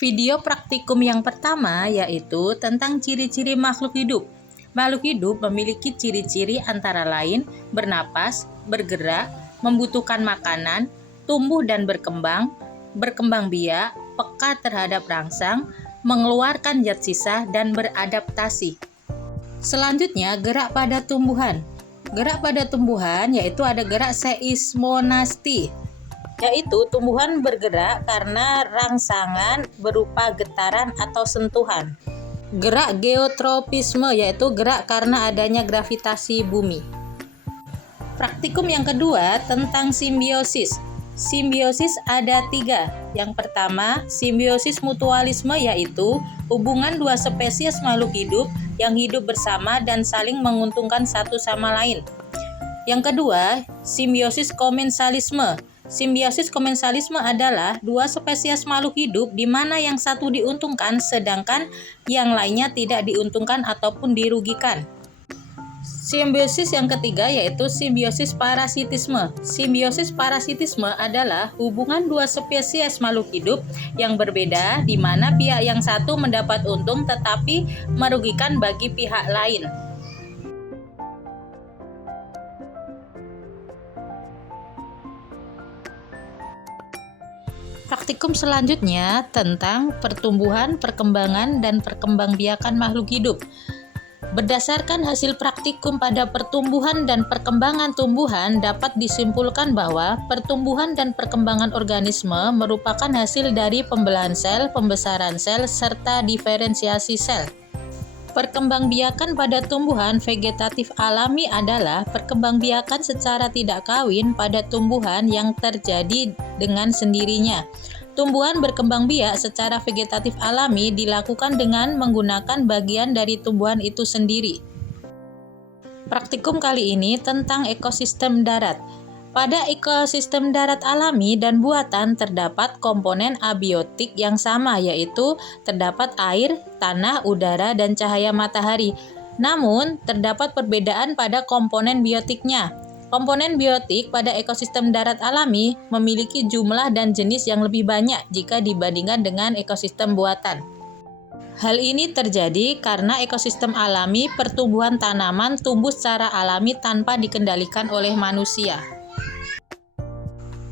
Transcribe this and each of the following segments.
Video praktikum yang pertama yaitu tentang ciri-ciri makhluk hidup. Makhluk hidup memiliki ciri-ciri antara lain bernapas, bergerak, membutuhkan makanan, tumbuh dan berkembang biak, peka terhadap rangsang, mengeluarkan zat sisa, dan beradaptasi. Selanjutnya, gerak pada tumbuhan. Gerak pada tumbuhan yaitu ada gerak seismonasti, yaitu tumbuhan bergerak karena rangsangan berupa getaran atau sentuhan. Gerak geotropisme yaitu gerak karena adanya gravitasi bumi. Praktikum yang kedua tentang simbiosis. Simbiosis ada 3. Yang pertama, simbiosis mutualisme yaitu hubungan dua spesies makhluk hidup yang hidup bersama dan saling menguntungkan satu sama lain. Yang kedua, simbiosis komensalisme. Simbiosis komensalisme adalah dua spesies makhluk hidup di mana yang satu diuntungkan sedangkan yang lainnya tidak diuntungkan ataupun dirugikan. Simbiosis yang ketiga yaitu simbiosis parasitisme. Simbiosis parasitisme adalah hubungan dua spesies makhluk hidup yang berbeda di mana pihak yang satu mendapat untung tetapi merugikan bagi pihak lain. Praktikum selanjutnya tentang pertumbuhan, perkembangan, dan perkembangbiakan makhluk hidup. Berdasarkan hasil praktikum pada pertumbuhan dan perkembangan tumbuhan, dapat disimpulkan bahwa pertumbuhan dan perkembangan organisme merupakan hasil dari pembelahan sel, pembesaran sel, serta diferensiasi sel. Perkembangbiakan pada tumbuhan vegetatif alami adalah perkembangbiakan secara tidak kawin pada tumbuhan yang terjadi dengan sendirinya. Tumbuhan berkembang biak secara vegetatif alami dilakukan dengan menggunakan bagian dari tumbuhan itu sendiri. Praktikum kali ini tentang ekosistem darat. Pada ekosistem darat alami dan buatan terdapat komponen abiotik yang sama yaitu terdapat air, tanah, udara, dan cahaya matahari. Namun, terdapat perbedaan pada komponen biotiknya. Komponen biotik pada ekosistem darat alami memiliki jumlah dan jenis yang lebih banyak jika dibandingkan dengan ekosistem buatan. Hal ini terjadi karena ekosistem alami pertumbuhan tanaman tumbuh secara alami tanpa dikendalikan oleh manusia.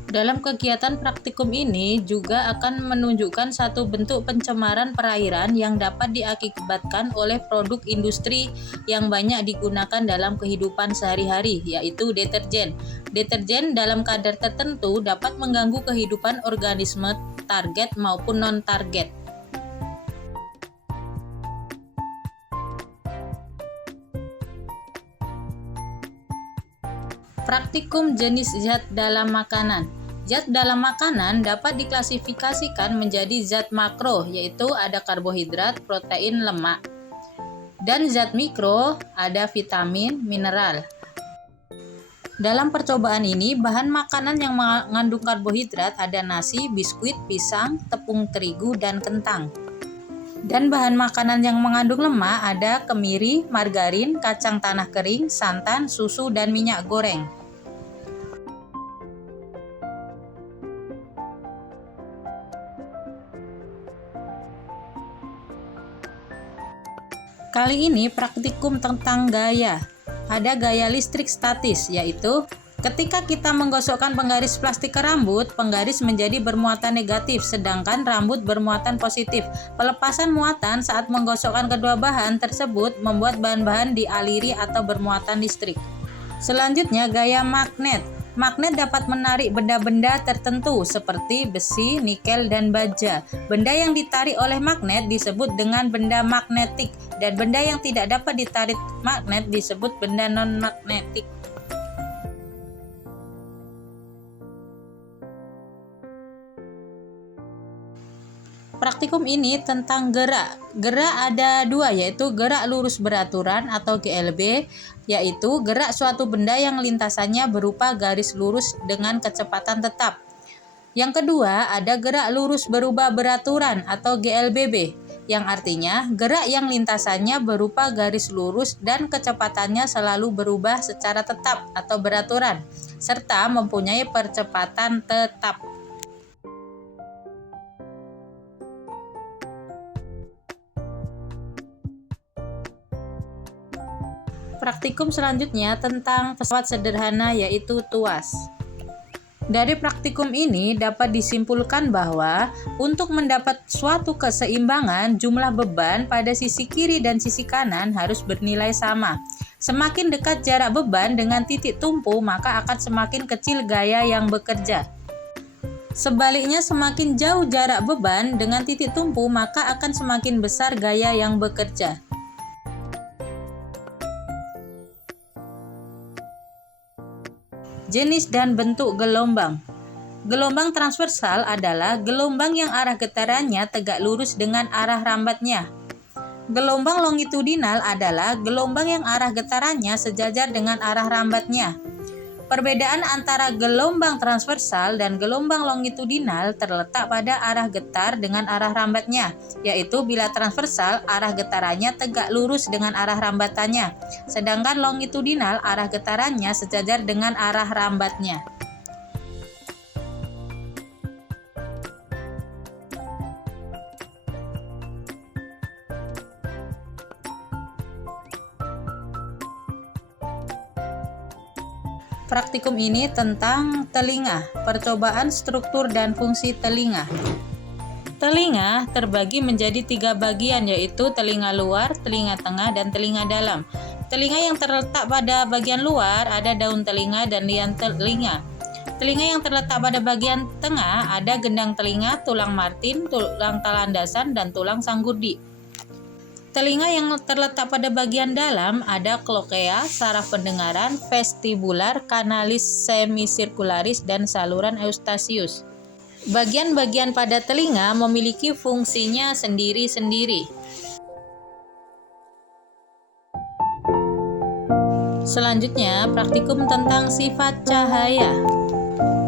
Dalam kegiatan praktikum ini juga akan menunjukkan satu bentuk pencemaran perairan yang dapat diakibatkan oleh produk industri yang banyak digunakan dalam kehidupan sehari-hari, yaitu deterjen. Deterjen dalam kadar tertentu dapat mengganggu kehidupan organisme target maupun non-target. Praktikum jenis zat dalam makanan. Zat dalam makanan dapat diklasifikasikan menjadi zat makro, yaitu ada karbohidrat, protein, lemak. Dan zat mikro, ada vitamin, mineral. Dalam percobaan ini, bahan makanan yang mengandung karbohidrat ada nasi, biskuit, pisang, tepung terigu, dan kentang. Dan bahan makanan yang mengandung lemak ada kemiri, margarin, kacang tanah kering, santan, susu, dan minyak goreng. Kali ini praktikum tentang gaya. Ada gaya listrik statis, yaitu ketika kita menggosokkan penggaris plastik ke rambut, penggaris menjadi bermuatan negatif, sedangkan rambut bermuatan positif. Pelepasan muatan saat menggosokkan kedua bahan tersebut membuat bahan-bahan dialiri atau bermuatan listrik. Selanjutnya, gaya magnet. Magnet dapat menarik benda-benda tertentu seperti besi, nikel, dan baja. Benda yang ditarik oleh magnet disebut dengan benda magnetik, dan benda yang tidak dapat ditarik magnet disebut benda non-magnetik. Praktikum ini tentang gerak. Gerak ada 2, yaitu gerak lurus beraturan atau GLB, yaitu gerak suatu benda yang lintasannya berupa garis lurus dengan kecepatan tetap. Yang kedua, ada gerak lurus berubah beraturan atau GLBB, yang artinya gerak yang lintasannya berupa garis lurus dan kecepatannya selalu berubah secara tetap atau beraturan, serta mempunyai percepatan tetap. Praktikum selanjutnya tentang pesawat sederhana yaitu tuas. Dari praktikum ini dapat disimpulkan bahwa untuk mendapat suatu keseimbangan, jumlah beban pada sisi kiri dan sisi kanan harus bernilai sama. Semakin dekat jarak beban dengan titik tumpu, maka akan semakin kecil gaya yang bekerja. Sebaliknya, semakin jauh jarak beban dengan titik tumpu, maka akan semakin besar gaya yang bekerja. Jenis dan bentuk gelombang. Gelombang transversal adalah gelombang yang arah getarannya tegak lurus dengan arah rambatnya. Gelombang longitudinal adalah gelombang yang arah getarannya sejajar dengan arah rambatnya. Perbedaan antara gelombang transversal dan gelombang longitudinal terletak pada arah getar dengan arah rambatnya, yaitu bila transversal arah getarannya tegak lurus dengan arah rambatannya, sedangkan longitudinal arah getarannya sejajar dengan arah rambatnya. Praktikum ini tentang telinga, percobaan struktur dan fungsi telinga. Telinga terbagi menjadi 3 bagian, yaitu telinga luar, telinga tengah, dan telinga dalam. Telinga yang terletak pada bagian luar ada daun telinga dan lian telinga. Telinga yang terletak pada bagian tengah ada gendang telinga, tulang martin, tulang talandasan, dan tulang sanggurdi. Telinga yang terletak pada bagian dalam ada klokea, saraf pendengaran, vestibular, kanalis semisirkularis, dan saluran eustasius. Bagian-bagian pada telinga memiliki fungsinya sendiri-sendiri. Selanjutnya, praktikum tentang sifat cahaya.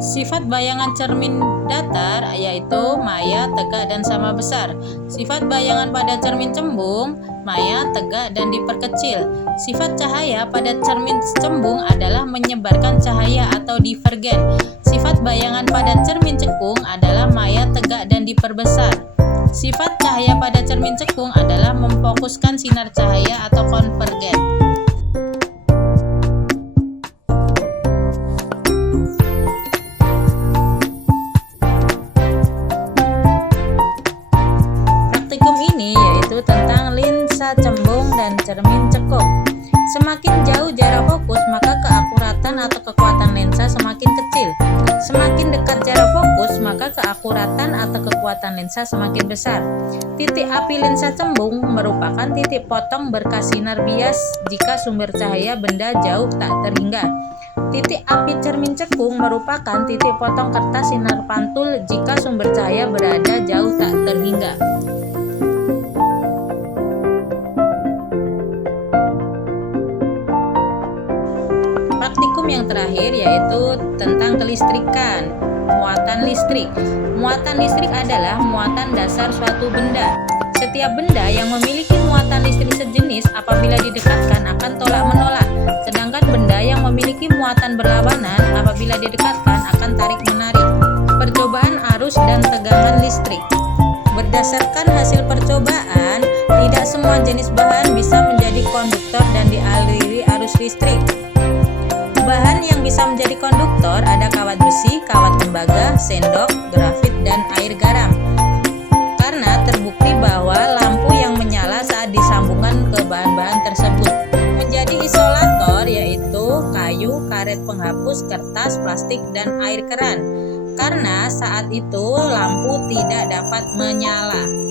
Sifat bayangan cermin datar yaitu maya, tegak, dan sama besar. Sifat bayangan pada cermin cembung, maya, tegak, dan diperkecil. Sifat cahaya pada cermin cembung adalah menyebarkan cahaya atau divergen. Sifat bayangan pada cermin cekung adalah maya, tegak, dan diperbesar. Sifat cahaya pada cermin cekung adalah memfokuskan sinar cahaya atau konvergen. Tentang lensa cembung dan cermin cekung. Semakin jauh jarak fokus, maka keakuratan atau kekuatan lensa semakin kecil. Semakin dekat jarak fokus, maka keakuratan atau kekuatan lensa semakin besar. Titik api lensa cembung merupakan titik potong berkas sinar bias jika sumber cahaya benda jauh tak terhingga. Titik api cermin cekung merupakan titik potong kertas sinar pantul jika sumber cahaya berada jauh tak terhingga. Praktikum yang terakhir yaitu tentang kelistrikan, muatan listrik. Muatan listrik adalah muatan dasar suatu benda. Setiap benda yang memiliki muatan listrik sejenis apabila didekatkan akan tolak-menolak, sedangkan benda yang memiliki muatan berlawanan apabila didekatkan akan tarik-menarik. Percobaan arus dan tegangan listrik. Berdasarkan hasil percobaan, tidak semua jenis bahan bisa menjadi konduktor dan dialiri arus listrik. Bahan yang bisa menjadi konduktor ada kawat besi, kawat tembaga, sendok, grafit, dan air garam. Karena terbukti bahwa lampu yang menyala saat disambungkan ke bahan-bahan tersebut. Menjadi isolator yaitu kayu, karet penghapus, kertas, plastik, dan air keran. Karena saat itu lampu tidak dapat menyala.